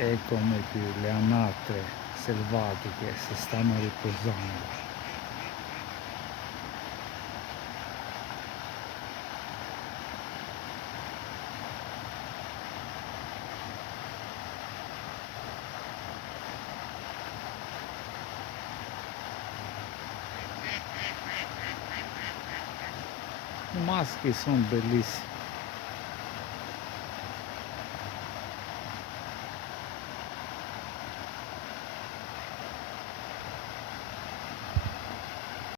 è come che le anatre selvatiche si stanno riposando. I maschi sono bellissimi.